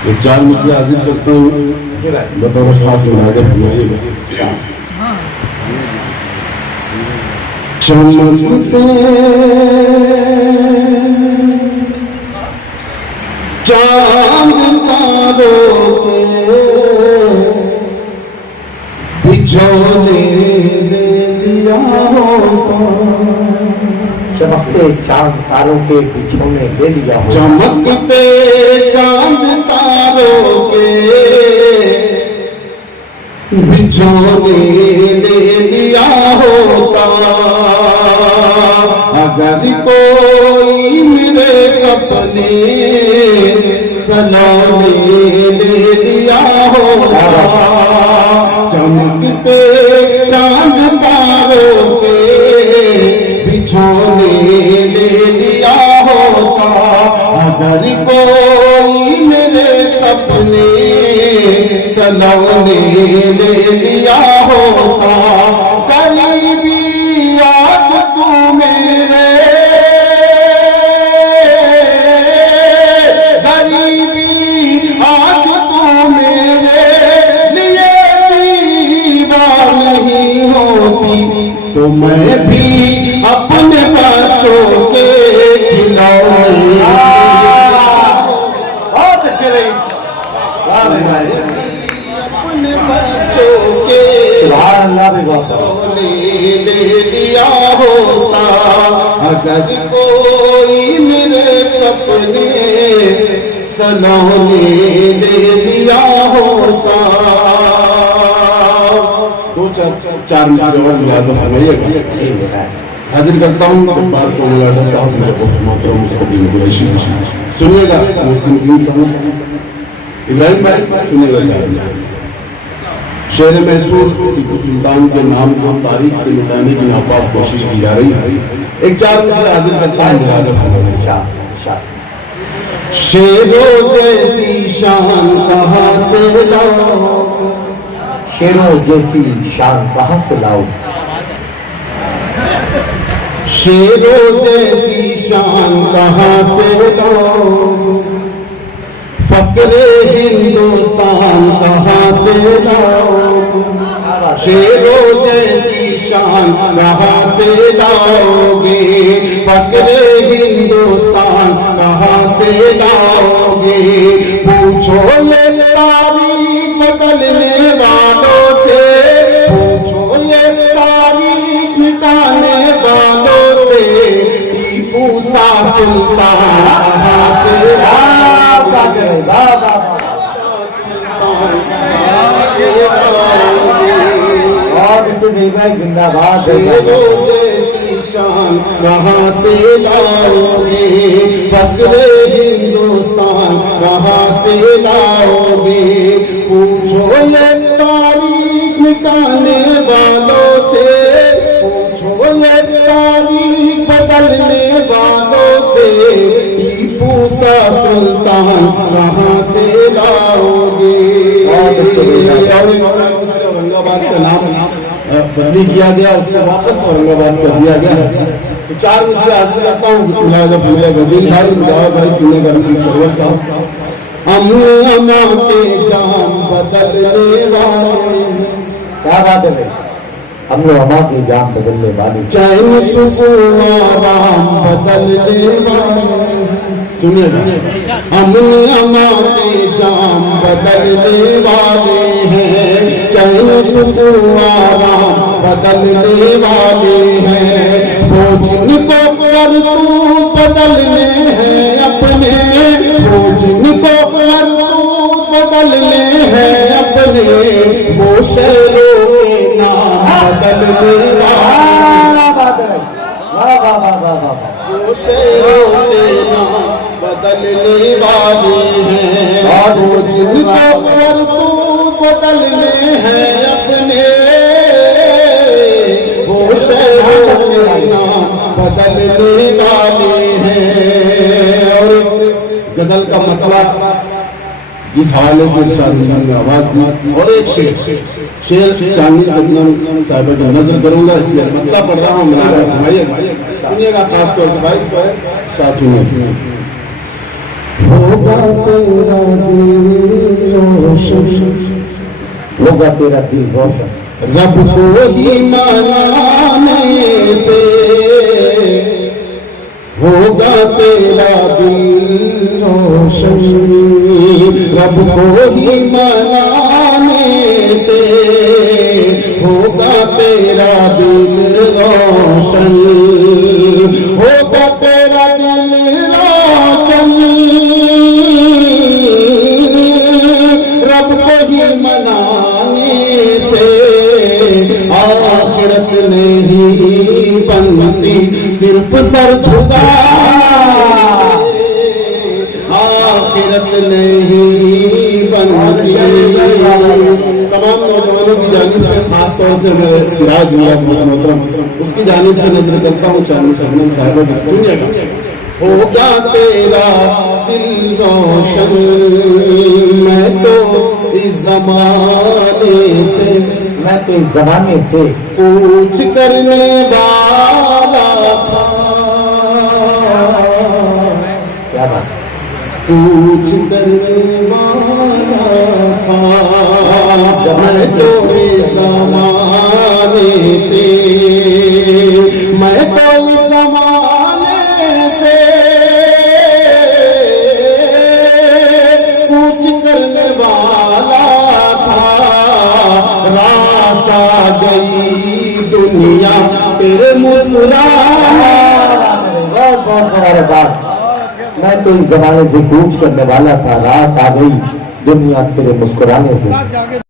एक चार मिसरे हाजिर करता हूँ, बतौर खास मुनाज़र फरमाइएगा। चमकते चांद तारों के बिछोने दिया होता, चमकते चांद तारों के बिछोने दे दिया होता, चमकते चांद तारों के बिछोने दे दिया होता। अगर कोई मेरे सपने सलोने दे दिया होता, चमकते चांद तारों के बिछोने दे दिया होता। अगर कोई मेरे सपने सलोने ले लिया होता, गरीबी आज तू मेरे, गरीबी आज तू मेरे लिए दीवार नहीं होती, तो मैं भी अपने बच्चों के खिलौने अपने बच्चों के ले लिया होता। अगर कोई मेरे सपने सलोने ले लिया होता। दो चार मिसरे और मुलाज़म फरमाइएगा। हाजिर करता हूँ जब्बार को मुलाज़म साहब मेरे बहुत मोहतरम मुस्तकीम कुरैशी साहब, सुनिएगा। इब्राहिम भाई सुनिएगा। शेर महसूस टीपू सुल्तान के नाम को तारीख से मिटाने की नापाक कोशिश की जा रही है। एक चार मिसरे हाजिर करता हूँ। शेरों जैसी शान कहाँ से लाओ, शेरों जैसी शान कहाँ से लाओ, शेरों जैसी शान कहाँ से लाओ, फक्रे हिंदुस्तान कहाँ से लाओ, शेरों जैसी शान कहाँ से लाओगे, फक्रे हिंदुस्तान कहाँ से लाओगे। पूछो ये तारीख बदलने वालों से, पूछो ये तारीख मिटाने वालों से, टीपू सा सुल्तान कहाँ से जिंदाबाद। शेरों जैसी शान कहाँ से लाओगे, फक्रे हिंदुस्तान कहाँ से लाओगे। पूछो ये तारीख मिटाने वालों से, पूछो ये तारीख बदलने वालों से, टीपू सा सुल्तान कहाँ से लाओगे। औरंगाबाद का नाम बदली किया गया, उसको वापस औरंगाबाद कर दिया गया। तो चार मिसरे हाजिर करता हूँ। मुलाज़म गदील भाई, मुजावर भाई सुनेगा, रफीक सरवर साहब। अम्मा अम्मा के जाम बदलने वाले, क्या बात है भाई, हम लोग अम्मा की जान बदलने वाले, चैन सुकून आराम बदलने वाले, सुनिएगा। अम्मा के जाम बदलने वाले हैं, चैन सुकून आराम बदलने वाले हैं। वो जिनको करतूत बदलने हैं अपने, वो जिनको करतूत बदलने हैं अपने, वो शेरों के नाम बदलने वाले, वो शेरों के नाम बदलने वाले हैं। और वो जिनको करतूत बदलने हैं अपने, वो शेरों के नाम बदलने वाले हैं। और गजल का मतलब इस हवाले से शाहरुख ने आवाज दी। और एक शेर चांदनी सदनम साहिब से नजर करूंगा, इसलिए मतलब पढ़ रहा हूँ। सुनिएगा खास तौर से भाई साथियों में। होगा तेरा दिल रोशन, होगा तेरा दिल रोशन, रब को ही मनाने से होगा तेरा दिल रोशन, रब को ही मनाने से होगा तेरा दिल रोशन, होगा तेरा दिल रोशन, रब को ही मनाने से आखिरत नहीं बनती सिर्फ सर झुकाना, आखिरत नहीं बनती। तमाम नौजवानों की जानिब से खास तौर से मैं सिराज मोहतरम उसकी जानिब से नजर करता हूँ चांदनी शबनम साहिबा सुनिएगा। होगा तेरा दिल रोशन, मैं तो इस जमाने से, मैं तो इस जमाने से पूछ करने वाला था, क्या बात, पूछ करने वाला था, मैं तो इस जमाने से, मैं तो इस जमाने से पूछ करने वाला था, रास आ गई दुनिया तेरे मुस्कुराने। बहुत बहुत मुबारकबाद। मैं तो इस जमाने से कूच करने वाला था, रास आ गई दुनिया तेरे मुस्कुराने से।